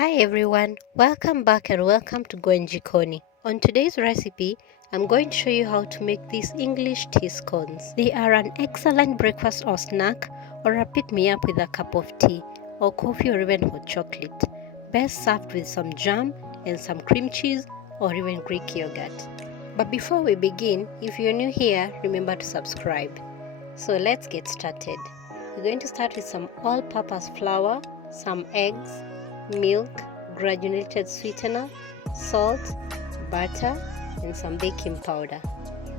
Hi everyone, welcome back and welcome to Gwen Jikoni. On today's recipe, I'm going to show you how to make these English tea scones. They are an excellent breakfast or snack, or a pick-me-up with a cup of tea, or coffee, or even hot chocolate. Best served with some jam and some cream cheese or even Greek yogurt. But before we begin, if you're new here, remember to subscribe. So let's get started. We're going to start with some all-purpose flour, some eggs, milk, granulated sweetener, salt, butter, and some baking powder.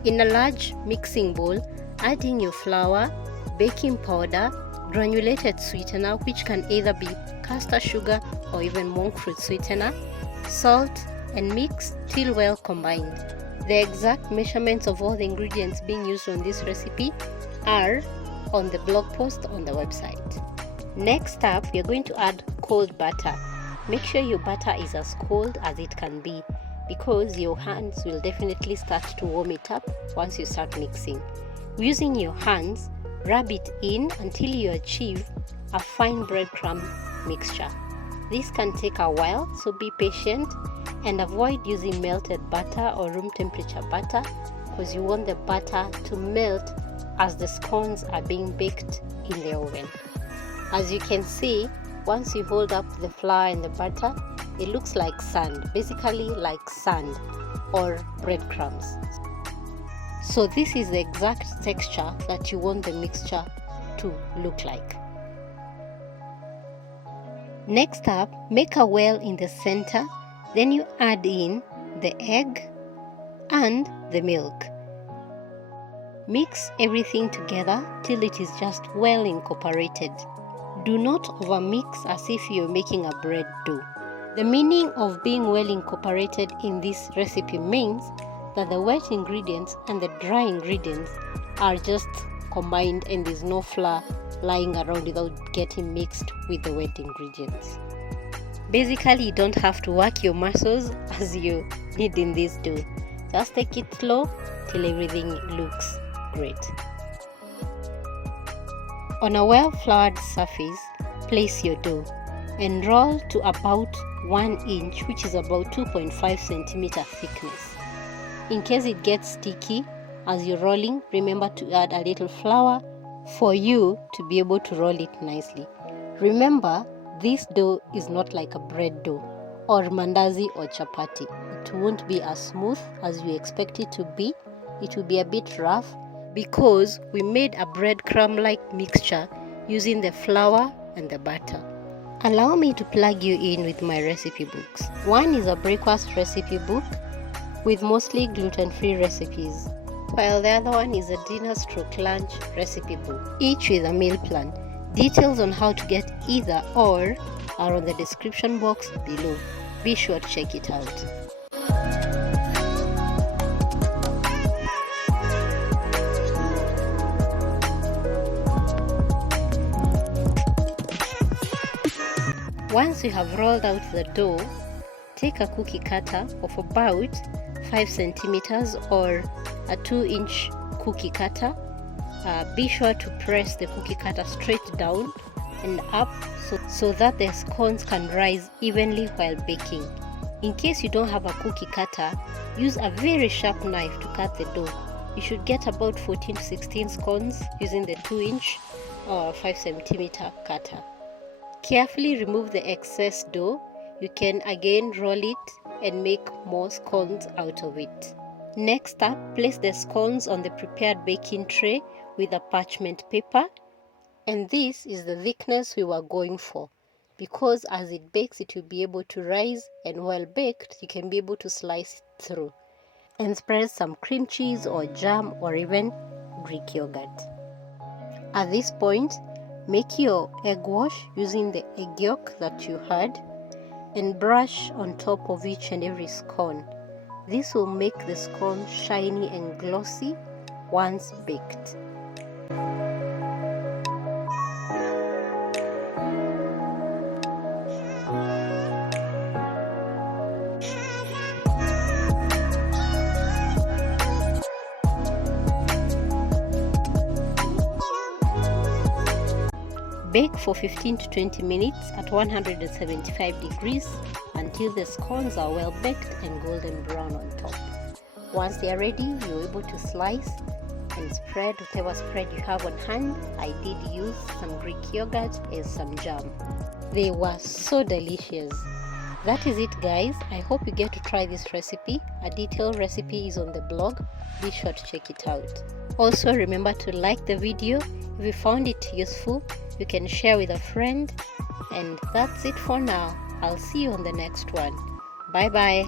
In a large mixing bowl, add in your flour, baking powder, granulated sweetener, which can either be castor sugar or even monk fruit sweetener, salt, and mix till well combined. The exact measurements of all the ingredients being used on this recipe are on the blog post on the website. Next up, we are going to add cold butter. Make sure your butter is as cold as it can be, because your hands will definitely start to warm it up once you start mixing. Using your hands, rub it in until you achieve a fine breadcrumb mixture. This can take a while, so be patient and avoid using melted butter or room temperature butter, because you want the butter to melt as the scones are being baked in the oven. As you can see, once you hold up the flour and the butter, it looks like sand, basically like sand or breadcrumbs. So this is the exact texture that you want the mixture to look like. Next up, make a well in the center, then you add in the egg and the milk. Mix everything together till it is just well incorporated. Do not overmix as if you're making a bread dough. The meaning of being well incorporated in this recipe means that the wet ingredients and the dry ingredients are just combined and there's no flour lying around without getting mixed with the wet ingredients. Basically, you don't have to work your muscles as you need in this dough. Just take it slow till everything looks great. On a well-floured surface, place your dough and roll to about 1 inch, which is about 2.5 centimeter thickness. In case it gets sticky as you're rolling, remember to add a little flour for you to be able to roll it nicely. Remember, this dough is not like a bread dough or mandazi or chapati. It won't be as smooth as you expect it to be. It will be a bit rough, because we made a breadcrumb-like mixture using the flour and the butter. Allow me to plug you in with my recipe books. One is a breakfast recipe book with mostly gluten-free recipes, while the other one is a dinner/lunch recipe book, each with a meal plan. Details on how to get either or are on the description box below. Be sure to check it out. Once you have rolled out the dough, take a cookie cutter of about 5 centimeters or a 2-inch cookie cutter. Be sure to press the cookie cutter straight down and up so that the scones can rise evenly while baking. In case you don't have a cookie cutter, use a very sharp knife to cut the dough. You should get about 14 to 16 scones using the 2-inch or 5 centimeter cutter. Carefully remove the excess dough. You can again roll it and make more scones out of it. Next up, place the scones on the prepared baking tray with a parchment paper. And this is the thickness we were going for, because as it bakes, it will be able to rise, and while baked, you can be able to slice it through. And spread some cream cheese or jam or even Greek yogurt. At this point, make your egg wash using the egg yolk that you had and brush on top of each and every scone. This will make the scone shiny and glossy once baked. Bake for 15 to 20 minutes at 175 degrees until the scones are well baked and golden brown on top. Once they are ready, you're able to slice and spread whatever spread you have on hand. I did use some Greek yogurt as some jam. They were so delicious. That is it, guys. I hope you get to try this recipe. A detailed recipe is on the blog. Be sure to check it out. Also, remember to like the video. If you found it useful, you can share with a friend. And that's it for now. I'll see you on the next one. Bye bye.